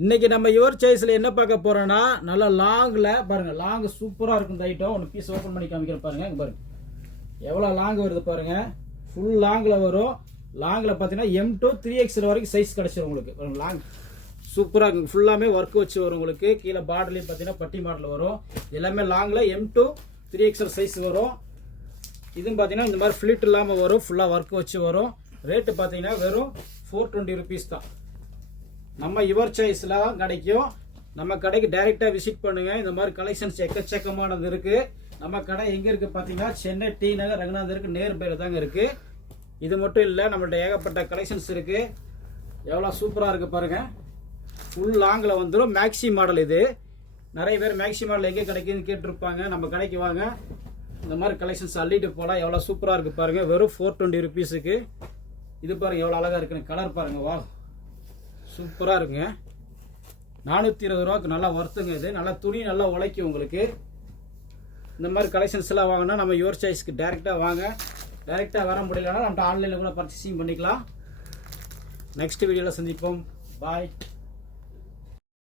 இன்றைக்கி நம்ம யுவர் சாய்ஸில் என்ன பார்க்க போகிறோன்னா நல்லா லாங்கில் பாருங்கள், லாங் சூப்பராக இருக்கும் இந்த ஐட்டம். ஒன்று பீஸ் ஓப்பன் பண்ணி காமிக்கிறேன் பாருங்கள். இங்கே பாருங்கள் எவ்வளோ லாங் வருது பாருங்கள். ஃபுல் லாங்கில் வரும். லாங்கில் பார்த்தீங்கன்னா M2 3XL வரைக்கும் சைஸ் கிடச்சிரும் உங்களுக்கு. லாங் சூப்பராக இருக்கும். ஃபுல்லாமே ஒர்க் வச்சு வரும் உங்களுக்கு. கீழே பார்டர்லேயும் பார்த்தீங்கன்னா பட்டி மாடல் வரும். எல்லாமே லாங்கில் M2 3XL சைஸ் வரும். இதுவும் பார்த்தீங்கன்னா இந்த மாதிரி ஃப்ளிட் இல்லாமல் வரும். ஃபுல்லாக ஒர்க் வச்சு வரும். ரேட்டு பார்த்தீங்கன்னா வெறும் 420 ருபீஸ் தான். நம்ம யுவர் சாய்ஸில் தான் கிடைக்கும். நம்ம கடைக்கு டைரெக்டாக விசிட் பண்ணுங்கள். இந்த மாதிரி கலெக்ஷன்ஸ் எக்கச்சக்கமானது இருக்குது. நம்ம கடை எங்கே இருக்குது பார்த்தீங்கன்னா சென்னை டி நகர் ரங்கநாதருக்கு நேர் பேர் தாங்க இருக்குது. இது மட்டும் இல்லை, நம்மள்ட்ட ஏகப்பட்ட கலெக்ஷன்ஸ் இருக்குது. எவ்வளோ சூப்பராக இருக்குது பாருங்கள். ஃபுல் லாங்கில் வந்துடும். மேக்ஸி மாடல் இது. நிறைய பேர் மேக்ஸி மாடல் எங்கே கிடைக்குதுன்னு கேட்டிருப்பாங்க. நம்ம கடைக்கு வாங்க, இந்த மாதிரி கலெக்ஷன்ஸ் அள்ளிட்டு போகலாம். எவ்வளோ சூப்பராக இருக்குது பாருங்கள். வெறும் 420 ருபீஸுக்கு. இது பாருங்கள் எவ்வளோ அழகாக இருக்குன்னு. கலர் பாருங்கள், வா சூப்பராக இருக்குங்க. 420 ரூபாய்க்கு நல்லா ஒர்த்துங்க. இது நல்லா துணி நல்லா உழைக்கும் உங்களுக்கு. இந்த மாதிரி கலெக்ஷன்ஸ் எல்லாம் வாங்கினா நம்ம யுவர் சாய்ஸ்க்கு டேரெக்டாக வாங்க. டேரெக்டாக வர முடியலன்னா நம்ம ஆன்லைனில் கூட பர்ச்சேசிங் பண்ணிக்கலாம். நெக்ஸ்ட் வீடியோவில் சந்திப்போம். பாய்.